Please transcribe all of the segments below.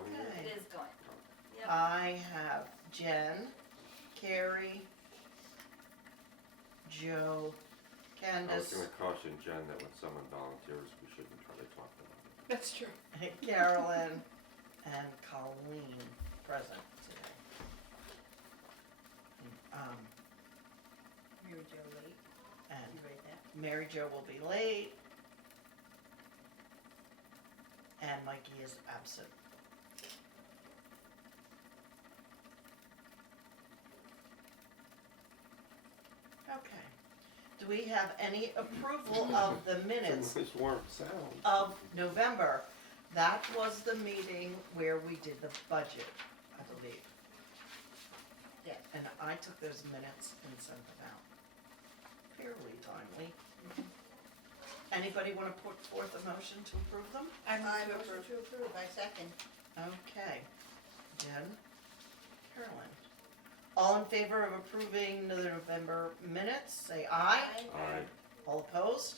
going yet? Okay. It is going. Yep. I have Jen, Carrie, Joe, I was Candace, gonna caution Jen that when someone volunteers, we shouldn't try to talk them out of That's true. Carolyn, and Colleen present today. Mary Jo late. And You write that? Mary Jo will be late. And Mikey is absent. Okay. Do we have any approval of the it. minutes It's a nice warm sound. of November? That was the meeting where we did the budget, I believe. Yeah. And I took those minutes and sent them out. Fairly timely. Anybody want to put forth a motion to approve them? I motion to approve, I second. Okay. Jen? Carolyn? All in favor of approving the November minutes, say aye. Aye. All opposed?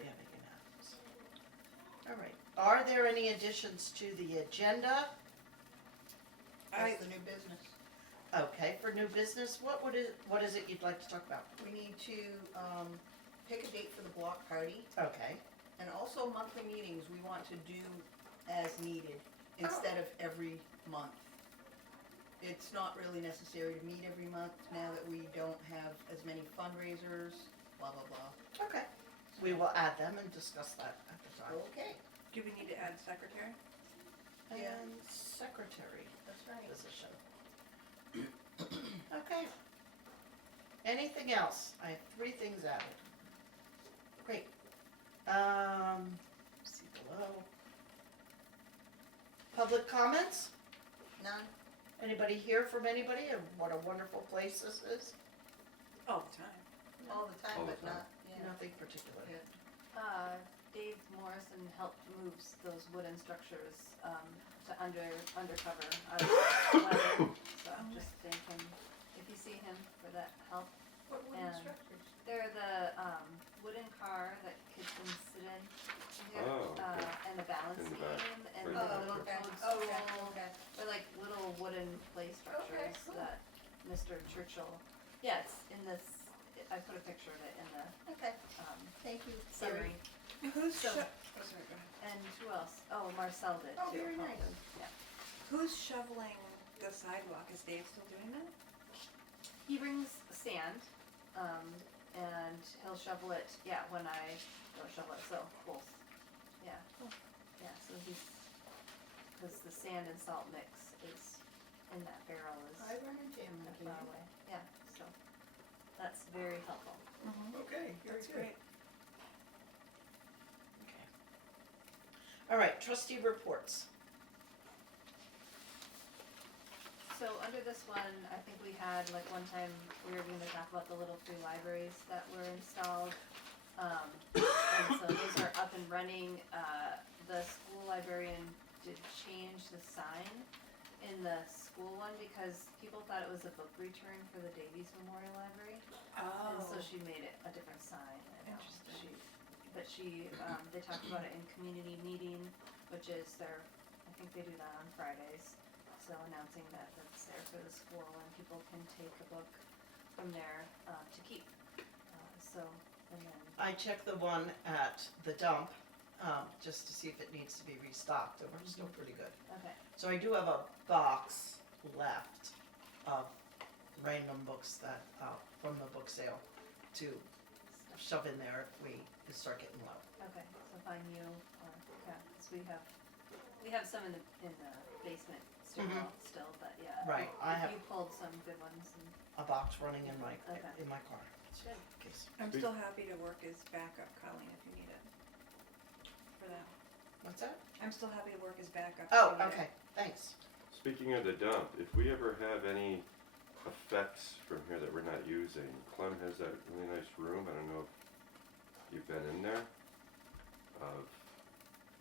Yeah, unanimous. All right. Are there any additions to the agenda? That's the new business. Okay, for new business, what is it you'd like to talk about? We need to pick a date for the block party, Okay. and also monthly meetings we want to do as needed instead of every month. It's not really necessary to meet every month now that we don't have as many fundraisers, blah, blah, blah. Okay. We will add them and discuss that at the time. Okay, Do we need to add secretary? Yeah. And secretary that's right. position. Okay. Anything else? I have 3 things added. Great. See below. Public comments? None? Anybody hear from anybody of what a wonderful place this is? All the time. All the time, All the but time. not, yeah. Nothing particular. Yeah. Dave Morrison helped move those wooden structures to undercover out of the weather. So just thank him if you see him for that help. What wooden And- structures? They're the wooden car that kids can sit in. Oh, okay. And a balance In the beam back, and right the in the little back. toadstool. Okay, okay. They're like little wooden play structures cool. that Mr. Churchill, yeah, it's in this, I put a picture of it in the Okay, um, thank you. summary. Who's So- oh, sorry, go ahead. And who else? Oh, Marcel did too. Oh, very nice. Yeah. Who's shoveling the sidewalk? Is Dave still doing that? He brings sand, and he'll shovel it, yeah, when I don't shovel it, so both. Yeah. Yeah, so because the sand and salt mix is in that barrel is I run into him that occasionally. far away. Yeah, so that's very helpful. Okay, very That's good. great. Okay. All right, trustee reports. So under this one, I think we had, like one time, we were gonna talk about the little free libraries that were installed. And so those are up and running. The school librarian did change the sign in the school one because people thought it was a book return for the Davies Memorial Library. And so she made it a different sign. And Interesting. they talked about it in community meeting, which is I think they do that on Fridays. So announcing that that's there for the school and people can take a book from there to keep. And then, I checked the one at the dump, just to see if it needs to be restocked, and we're still pretty good. okay, So I do have a box left of random books that, from the book sale to shove in there if we start getting low. okay, so find you, or, yeah, because we have some in the basement still, but yeah. Right, I have- You pulled some good ones and, A box running in my Okay. car, good. in case. I'm Speak- still happy to work as backup, Colleen, if you need it. For that. What's that? I'm still happy to work as backup. if Oh, you need it. okay, thanks. Speaking of the dump, if we ever have any effects from here that we're not using, Clem has that really nice room, I don't know if you've been in there, of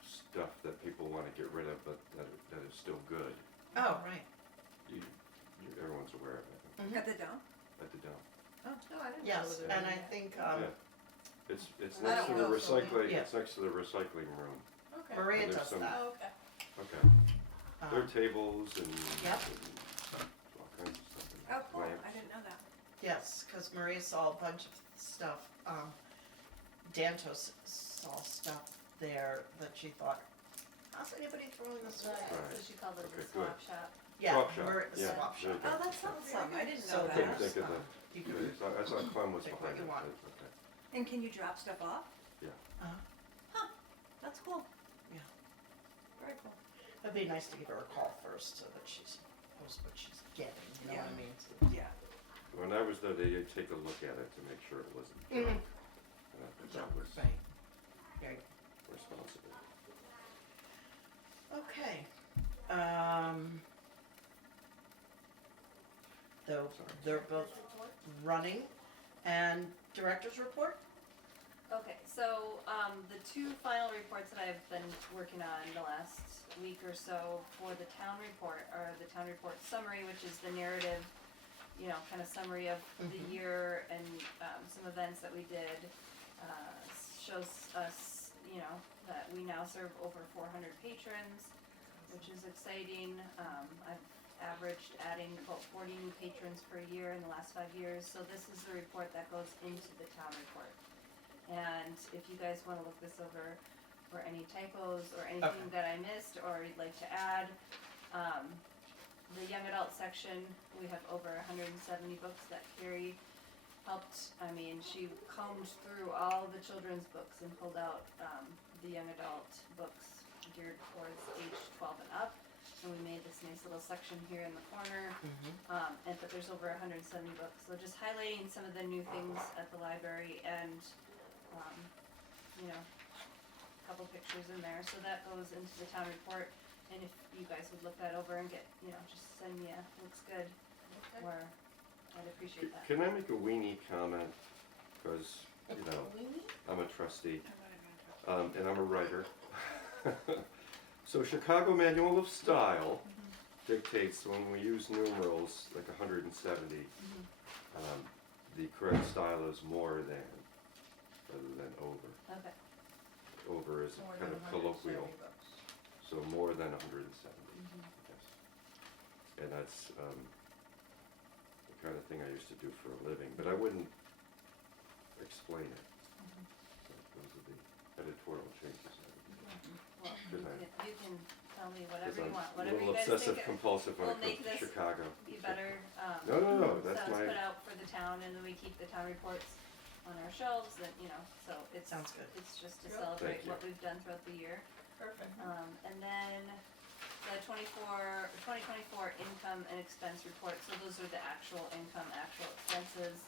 stuff that people want to get rid of, but that is still good. Oh, right. Everyone's aware of it Mhm. At the dump? at the dump. No, I didn't know Yes, there and was I any. think Yeah. It's I next to don't the know, so recycling, yeah. it's next to the recycling room. Okay. Maria And there's does some- that. Oh, okay. Okay. There are tables and, Yep. and all kinds of stuff. and Oh, cool, lamps. I didn't know that. Yes, cause Maria saw a bunch of stuff, Dantos saw stuff there that she thought, how's anybody throwing this away? Right. So she called it the Okay, swap shop. Yeah, Swap shop, we're at the yeah, swap there you shop. go. Oh, that's awesome, I didn't So know I couldn't that. there's, think of the, you can, I thought Clem was Pick what behind you it, want. but, okay. And can you drop stuff off? uh, That's cool. Yeah. Very cool. it'd be nice to give her a call first so that she knows what she's getting, you know what I Yeah. mean? Yeah. When I was there, they did take a look at it to make sure it wasn't junk. And I thought that was Right, right. responsible. Okay, though, they're both running, and director's report? Okay, so, the two final reports that I've been working on the last week or so for the town report are the town report summary, which is the narrative, you know, kind of summary of the Mhm. year and, some events that we did. Shows us, you know, that we now serve over 400 patrons, which is exciting. I've averaged adding about 40 new patrons per year in the last 5 years, so this is the report that goes into the town report. And if you guys wanna look this over for any typos or anything Okay. that I missed or you'd like to add, the young adult section, we have over 170 books that Carrie helped. I mean, she combed through all the children's books and pulled out, the young adult books geared towards age 12 and up. And we made this nice little section here in the corner. But there's over 170 books, so just highlighting some of the new things at the library and, you know, a couple pictures in there, so that goes into the town report. And if you guys would look that over and get, you know, just send me a, looks good, or I'd appreciate that. Can I make a weenie comment? Cause, you know, I'm a trustee, I'm not even and I'm a writer. So Chicago Manual of Style dictates when we use numerals, like 170, the correct style is more than, rather than over. Okay, Over is More kind than of colloquial, 170 bucks. so more than 170, Mhm. yes. And that's, the kind of thing I used to do for a living, but I wouldn't explain it. So those are the editorial changes I would do. well, Good night. you can tell me 'Cause whatever you I'm want, a whatever you little guys think obsessive it compulsive when will it make comes to this Chicago. be better. No, So that's it's my, put out for the town, and then we keep the town reports on our shelves, and, you know, so it's, Sounds good. it's just to Good. celebrate Thank you. what we've done throughout the year. Perfect. And then the 2024 income and expense report, so those are the actual income, actual expenses.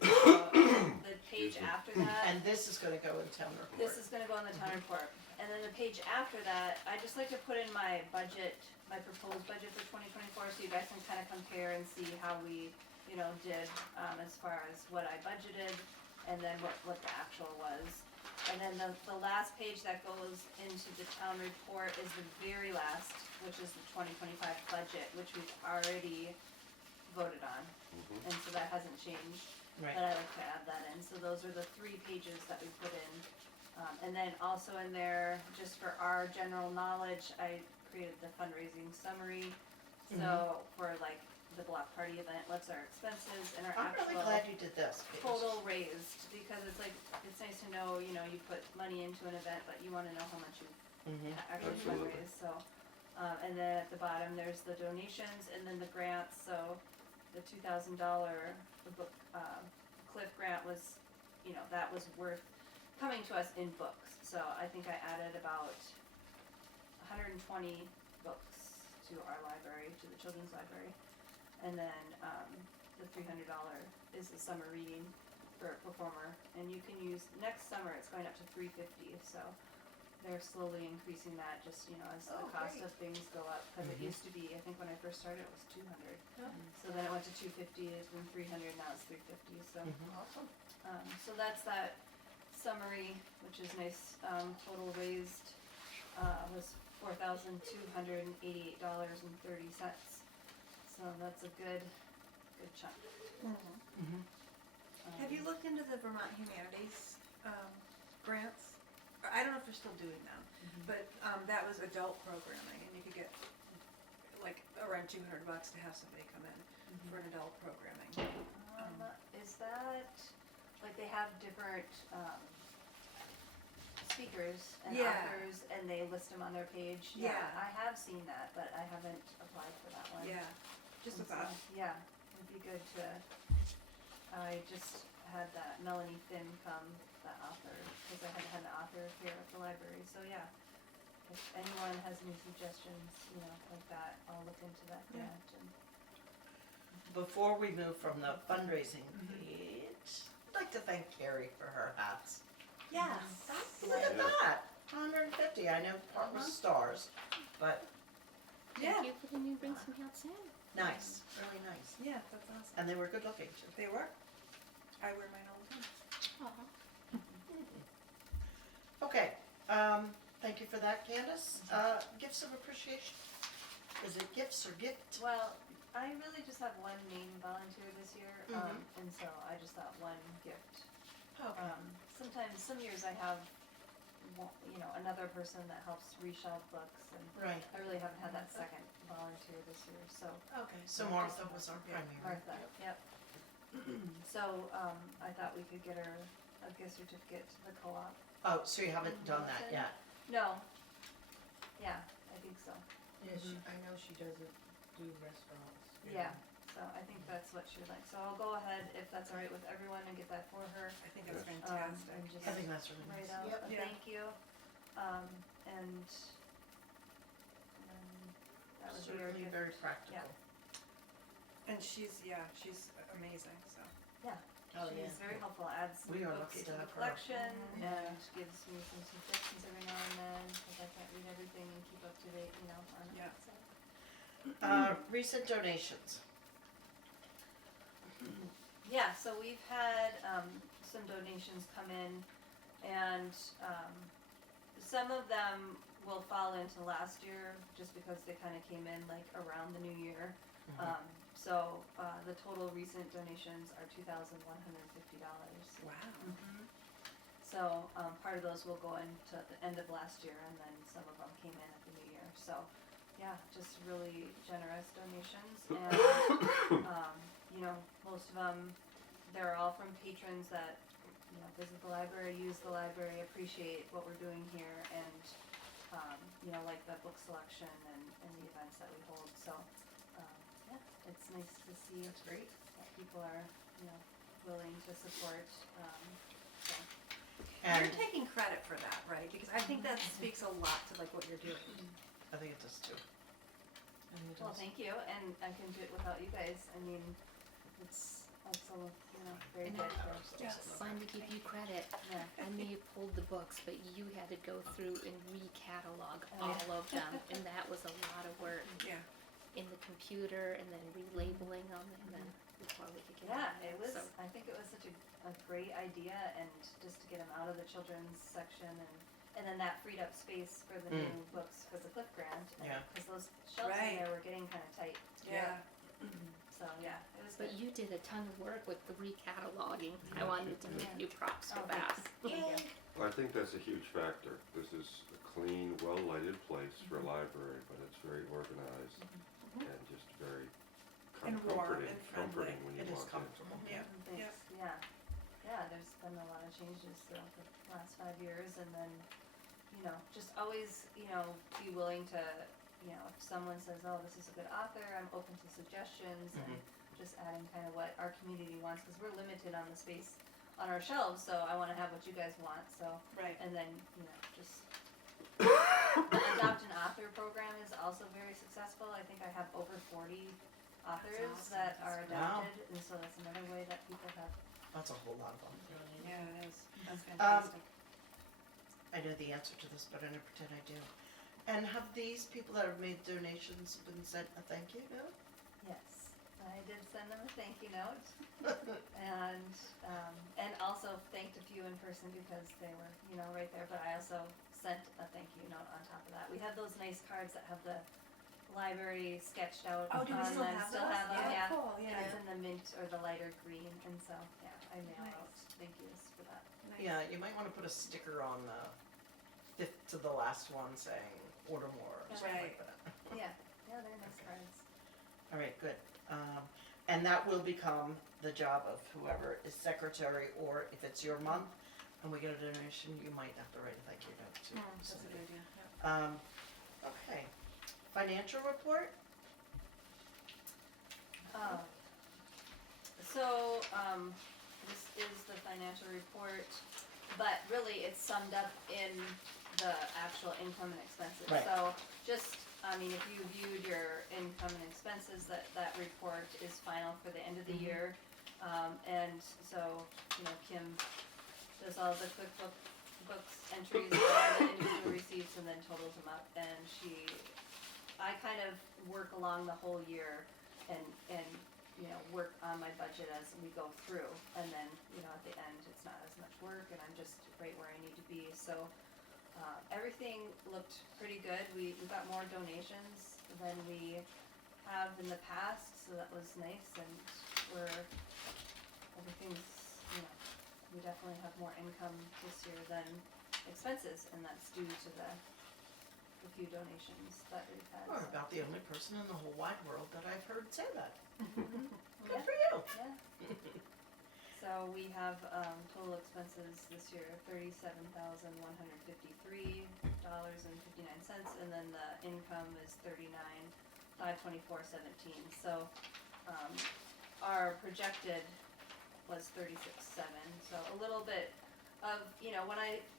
The page Excuse me. after that, And this is gonna go in town report. this is gonna go on the town report. And then the page after that, I just like to put in my budget, my proposed budget for 2024, so you guys can kind of compare and see how we, you know, did, as far as what I budgeted, and then what the actual was. And then the last page that goes into the town report is the very last, which is the 2025 budget, which we've already voted on, and so that hasn't changed. Right, But I like to add that in, so those are the 3 pages that we put in. And then also in there, just for our general knowledge, I created the fundraising summary. So for like the block party event, what's our expenses and our I'm really actual glad you did this, because total raised, because it's like, it's nice to know, you know, you put money into an event, but you wanna know how much you Mhm. actually Absolutely. fundraised, so. And then at the bottom, there's the donations and then the grants, so the $2,000, the book, Cliff grant was, you know, that was worth coming to us in books. So I think I added about 120 books to our library, to the children's library. And then, the $300 is the summer reading for a performer, and you can use, next summer, it's going up to $350, so they're slowly increasing that, just, you know, as the Oh, cost great. of things go up, cause it Mhm. used to be, I think when I first started, it was 200. Yeah. So then it went to 250, it's been 300, now it's 350, so. Mhm. Awesome. So that's that summary, which is nice, total raised, was $4,288.30, so that's a good chunk. Mhm. Have you looked into the Vermont Humanities, grants? Or I don't know if they're still doing them. Mm-hmm. But, that was adult programming, and you could get like around $200 to have somebody come in Mm-hmm. for an adult programming. Is that, like they have different, speakers and Yeah. authors and they list them on their page? Yeah. I have seen that, but I haven't applied for that one. Yeah, just a And so, thought. Yeah, it'd be good to, I just had that Melanie Finn come, the author, cause I hadn't had an author here at the library, so yeah. If anyone has any suggestions, you know, like that, I'll look into that Yeah. grant and. Before we move from the fundraising Mhm. page, I'd like to thank Carrie for her hats. Yes. Look at Yeah. that, 150, I know part was stars, but Yeah, Thank you for letting me bring some hats in. nice, really nice. yeah, that's awesome. And they were good looking too. They were. I wear mine all the time. Aw. Okay, thank you for that, Candace. Gifts of appreciation. Is it gifts or gift? Well, I really just have one main volunteer this year, Mhm. and so I just thought one gift. Okay. Sometimes, some years I have, you know, another person that helps reshelve books, and Right, I really haven't had that second volunteer this year, so. okay, so Martha was our primary. Martha, yep. So, I thought we could get her a gift certificate to the co-op. Oh, so you haven't done that yet? No. Yeah, I think so. Yeah, I know she doesn't do restaurants. Yeah, so I think that's what she would like. So I'll go ahead, if that's all right with everyone, and get that for her. I think that's Yes. fantastic. And just I think that's really write nice. out Yep. a Yeah. thank you. And that would be our Certainly gift. very practical. And she's amazing, so. Oh, yeah. She's very helpful, adds We are books lucky to to the have her. collection, Yeah. and gives me some suggestions every now and then, because I can't read everything and keep up to date, you know, on Yeah. it, so. Recent donations. Yeah, so we've had, some donations come in, and, some of them will fall into last year, just because they kinda came in like around the new year. Mhm. So, the total recent donations are $2,150. Wow. So, part of those will go into the end of last year, and then some of them came in at the new year, so, yeah, just really generous donations, and, you know, most of them, they're all from patrons that, you know, visit the library, use the library, appreciate what we're doing here, and, you know, like the book selection and the events that we hold, so, yeah, it's nice to see That's great. that people are, you know, willing to support, so. And You're taking credit for that, right? Because I think that speaks a lot to like what you're doing. I think it does too. I think it Well, does. thank you, and I can do it without you guys, I mean, it's also, you know, very And good for, Yes. Fun to give you credit. yeah. I may have pulled the books, but you had to go through and recatalog Oh, yeah. all of them, and that was a lot of work Yeah. in the computer, and then relabeling them, and then before we could get Yeah, them. it was, So, I think it was such a great idea, and just to get them out of the children's section, and then that freed up space for the new books for the Cliff Grant, and, Yeah. cause those shelves in Right. there were getting kinda tight, Yeah. so, yeah, it was but good. you did a ton of work with the recataloging. I wanted to give you props for Oh, that. thanks. Yay. Well, I think that's a huge factor. This is a clean, well-lighted place for a library, but it's very organized and just very And warm comforting, and friendly. comforting when you It is walk in. comfortable. Yeah. Thanks, yeah. Yeah, there's been a lot of changes throughout the last 5 years, and then, you know, just always, you know, be willing to, you know, if someone says, oh, this is a good author, I'm open to suggestions, and just adding kind of what our community wants, cause we're limited on the space on our shelves, so I wanna have what you guys want, so, Right. and then, you know, just. The Adopt an Author program is also very successful, I think I have over 40 authors awesome. that are That's great. Wow. adopted, and so that's another way that people have. That's a whole lot of fun. Yeah, it is. That's fantastic. I know the answer to this, but I never pretend I do. And have these people that have made donations been sent a thank you note? Yes, I did send them a thank you note, and also thanked a few in person because they were, you know, right there, but I also sent a thank you note on top of that. We have those nice cards that have the library sketched out Oh, do we on still them, have still those? have them, Yeah, yeah. cool, And yeah. it's in the mint or the lighter green, and so, yeah, I mail Nice. out thank yous for that. Nice. Yeah, you might wanna put a sticker on the fifth to the last one saying order more or something like Right. that. Yeah, yeah, they're nice cards. All right, good. And that will become the job of whoever is secretary, or if it's your month and we get a donation, you might have to write a thank you note too. That's a good idea, yeah. Okay, financial report? Um, so, this is the financial report, but really it's summed up in the actual income and expenses. Right. So, just, I mean, if you viewed your income and expenses, that report is final for the end of the Mhm. year. And so, you know, Kim does all the books entries, all the individual receipts, and then totals them up, and I kind of work along the whole year and, you know, work on my budget as we go through, and then, you know, at the end, it's not as much work, and I'm just right where I need to be, so, everything looked pretty good. We got more donations than we have in the past, so that was nice, and everything's, you know, we definitely have more income this year than expenses, and that's due to the few donations that we've had. You're so. about the only person in the whole wide world that I've heard say that. Good Yeah. for you. Yeah. So we have, total expenses this year, $37,153.59, and then the income is $39,524.17. So, our projected was 36.7, so a little bit of, you know,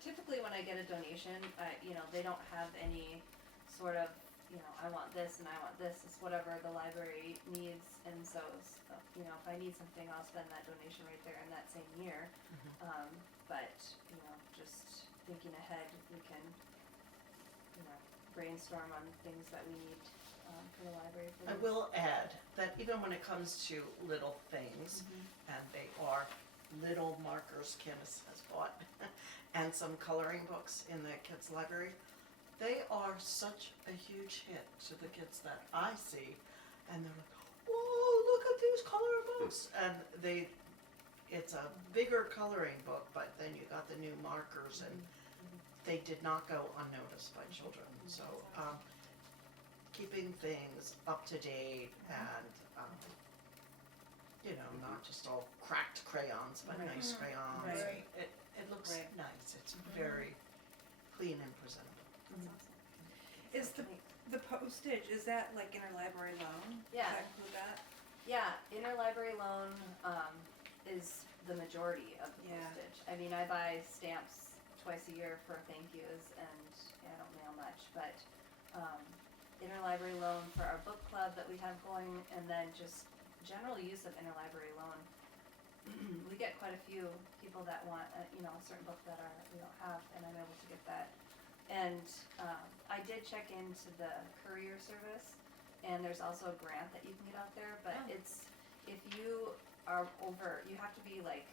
typically when I get a donation, you know, they don't have any sort of, you know, I want this and I want this, it's whatever the library needs, and so, you know, if I need something, I'll spend that donation right there in that same year. But, you know, just thinking ahead, we can, you know, brainstorm on things that we need, for the library for I this. will add that even when it comes to little things, and they are little markers Candace has bought, and some coloring books in the kids' library, they are such a huge hit to the kids that I see, and they're like, whoa, look at these coloring books, and it's a bigger coloring book, but then you got the new markers, and they did not go unnoticed by children, so, keeping things up to date and, you know, not just all cracked crayons, but Right. nice crayons. Right. It looks Right. nice, it's very clean and presentable. That's awesome. Is the postage, is that like interlibrary loan? Yeah. Does that include that? Yeah, interlibrary loan, is the majority of the Yeah. postage. I mean, I buy stamps twice a year for thank yous, and I don't mail much, but, interlibrary loan for our book club that we have going, and then just general use of interlibrary loan. We get quite a few people that want, you know, a certain book that we don't have, and I'm able to get that. And, I did check into the courier service, and there's also a grant that you can get out there, but Oh. if you are you have to be like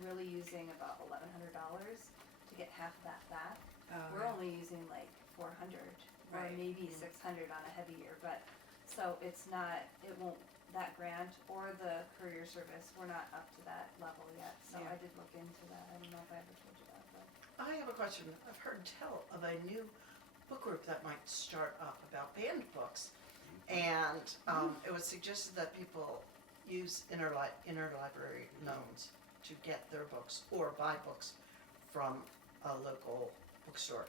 really using about $1,100 to get half of that back. We're only using like 400 or Right. maybe 600 on a heavy year, but, so it's not, that grant or the courier service, we're not up to that level yet, so Yeah. I did look into that, I don't know if I ever told you that, but. I have a question. I've heard tell of a new book group that might start up about banned books. And it was suggested that people use interlibrary loans to get their books or buy books from a local bookstore.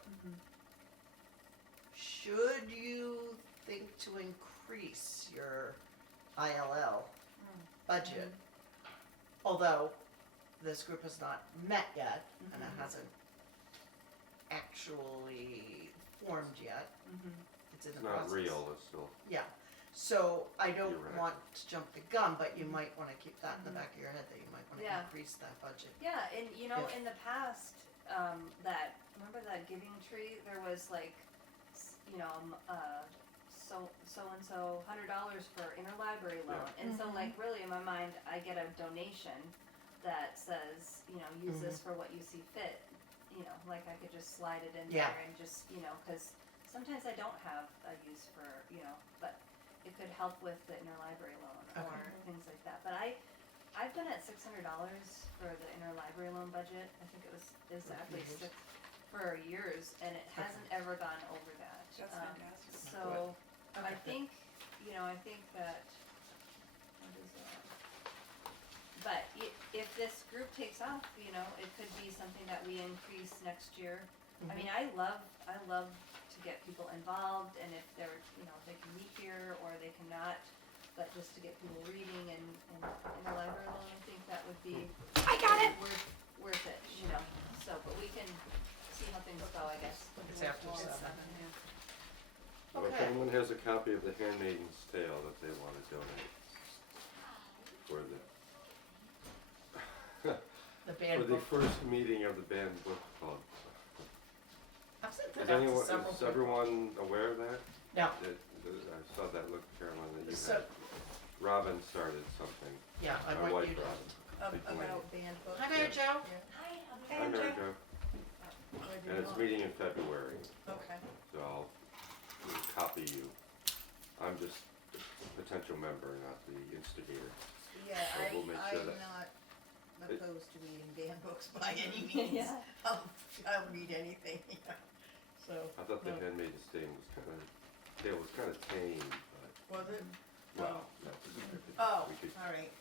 Should you think to increase your ILL budget? Although this group has not met yet and it hasn't actually formed yet. It's in It's the not process. real, it's still, Yeah, so I don't You're right. want to jump the gun, but you might wanna keep that in the back of your head, that you might wanna Yeah. increase that budget. Yeah, and you know, Yeah. in the past, remember that giving tree, there was like, you know, so-and-so $100 for interlibrary loan, and so like really in my mind, I get a donation that says, you know, use this for what you see fit, you know, like I could just slide it in Yeah. there and just, you know, cause sometimes I don't have a use for, you know, but it could help with the interlibrary loan or Okay. things like that, but I've been at $600 for the interlibrary loan budget. I think it was exactly years? for years, and it hasn't ever gone over that. That's fantastic. So, I Okay. think, I think that, what is that? But if this group takes off, it could be something that we increase next year. I mean, I love to get people involved, and if they're, they can meet here or they cannot, but just to get people reading and in the library alone, I think that would be. I got it. Worth it, so, but we can see how things go, I guess. It's after Well, 7. Well, if Okay. anyone has a copy of The Handmaid's Tale that they wanna donate for The band for the book. first meeting of the band book club. I've sent Is that out to anyone, several is people. everyone aware of that? No, I saw that look, Carolyn, that you so, had. Robin started something. yeah, I My want wife you to. Robin. About band books. Hi, Mary Jo. Hi, Mary Jo. And it's meeting in February, Okay. so I'll copy you. I'm just a potential member, not the instigator. Yeah, So we'll make sure I'm that- not opposed to reading band books by any means. Yeah. I'll read anything, so. I thought The No. Handmaid's Tale was kinda tame, but, Was it? well, Oh, we could alright,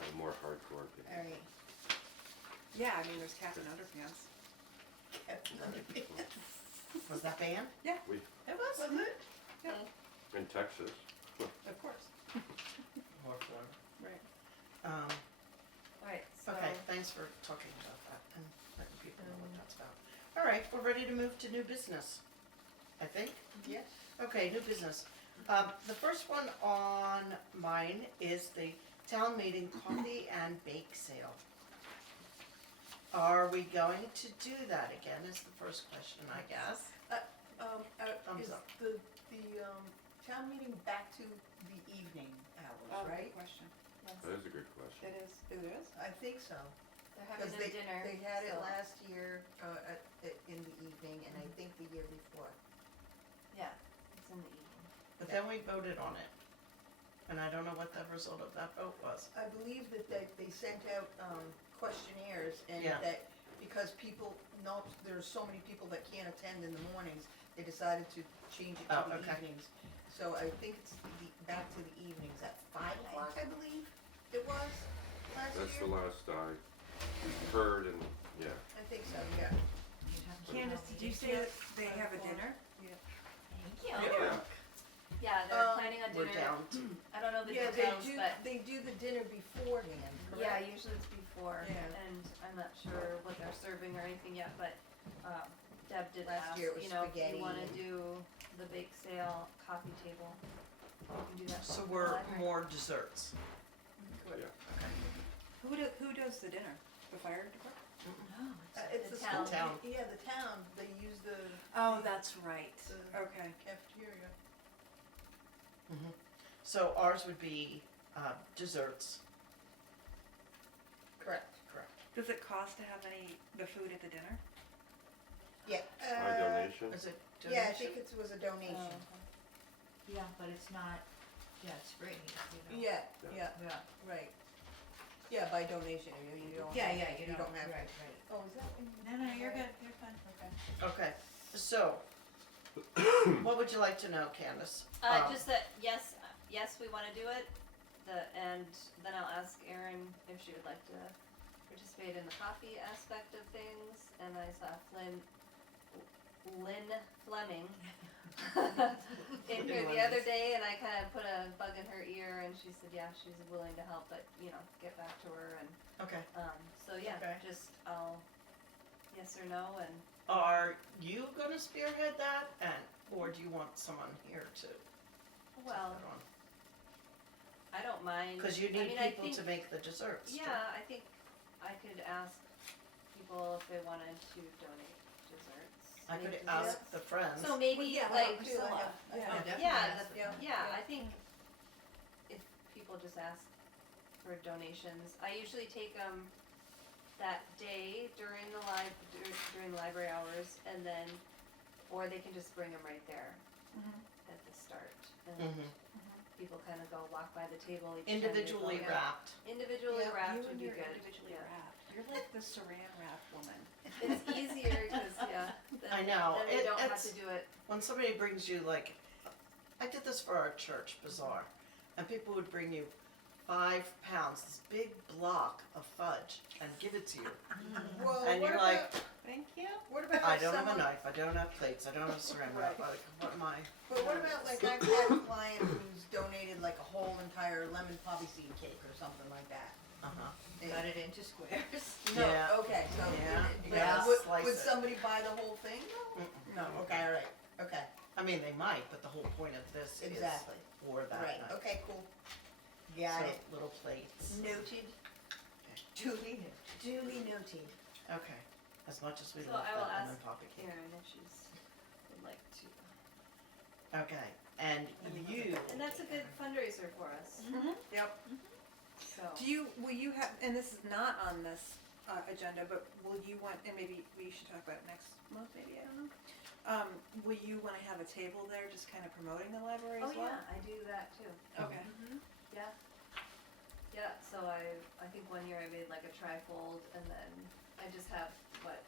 have a more hardcore game. alright. Yeah, I mean, there's Captain Underpants. Captain Underpants. Was that band? We, It was. Was it? in Texas, Of course. More fun. Right. Alright, so. Okay, thanks for talking about that and letting people know what that's about. All right, we're ready to move to new business, I think. Yes. Okay, new business. The first one on mine is the town meeting coffee and bake sale. Are we going to do that again is the first question, I guess. Is Thumbs up. the, town meeting back to the evening hours, right? Good question. that is a good question. It is? I think so. They're having a dinner. They had it so- last year, in the evening, and I think the year before. Yeah, it's in the evening. But then we voted on it. And I don't know what the result of that vote was. I believe that they sent out, questionnaires, and Yeah. that, because people, there's so many people that can't attend in the mornings, they decided to change it Oh, to the okay. evenings. So I think it's back to the evenings at 5 o'clock, I believe it was, last year. That's the last I heard, and, yeah. I think so, yeah. Candace, did you say that they have a dinner? Yeah. Yeah, they're planning a We're dinner. down to, I don't know the Yeah, details, but they do the dinner beforehand, yeah, correct? usually it's before, Yeah. and I'm not sure what they're serving or anything yet, but, Deb did Last ask, year it was if spaghetti you wanna and- do the bake sale coffee table, you can do that. so in the we're library. more desserts. Yeah. Who does the dinner? The fire department? No, It's the the town. school, Town. yeah, the town, they use the Oh, that's right. The- Okay. cafeteria. So ours would be desserts. Correct. Correct. Does it cost to have the food at the dinner? Yeah. My donation, Is it Yeah, I donation? think it was a donation. Oh, Yeah, but it's not, yeah, it's free, you know. Yeah, Yeah. yeah, Yeah, right. Yeah, by donation, you don't. yeah, have- you don't don't, have to. right, right. Oh, is that? No, no, you're good, you're fine, okay. Okay, so, what would you like to know, Candace? Just that, yes, we wanna do it, and then I'll ask Erin if she would like to participate in the coffee aspect of things, and I saw Lynn Fleming in here the other day, and I kinda put a bug in her ear, and she said, yeah, she's willing to help, but, get back to her, and, Okay, so yeah, Okay. just, I'll, yes or no, and, are you gonna spearhead that, or do you want someone here to take well, that on? I don't mind. Cause you I need mean, I people think- to make the desserts. too. Yeah, I think I could ask people if they wanted to donate desserts. I could Make ask desserts. the friends. So maybe Yeah, like, too, I have- I Yeah, have- definitely. yeah, ask Yeah. them. yeah, I think if people just ask for donations, I usually take them that day during the during library hours, and then, or they can just bring them right there at the start. And Mhm. people kind of go walk by the table each time they go Individually in. wrapped. Individually Yeah, wrapped You would and be your good. individually Yeah. wrapped. You're like the saran wrap woman. It's easier because, I know, Then we don't have it's, to do it. when somebody brings you like, I did this for our church bazaar, and people would bring you 5 pounds, this big block of fudge, and give it to you. Well, And what you're like, about, thank you. what about I don't have a someone, knife, I don't have plates, I don't have ceramic, Right. like, what am I? but what about like I've had a client who's donated like a whole entire lemon poppy seed cake or something like that. Uh-huh. Cut it into squares. No, Yeah. okay, so, Yeah, but yeah, would, slice would it. somebody buy the whole thing? No, okay, all right, okay, I mean, they might, but the whole point of this is exactly, for that right, night. okay, cool. Got So, it, little plates. noted, Duly noted. duly noted. Okay, as much as we So love I will that lemon ask poppy cake. Karen if she's would like to. Okay, and you. And that's a good fundraiser for us, Yep. so. Do you, will you have, and this is not on this, agenda, but will you want, and maybe we should talk about it next month, maybe, I don't know. Will you wanna have a table there, just kinda promoting the library Oh as well? yeah, I do that too. Okay. Yeah. Yeah, so I think one year I made like a trifold and then I just have, what,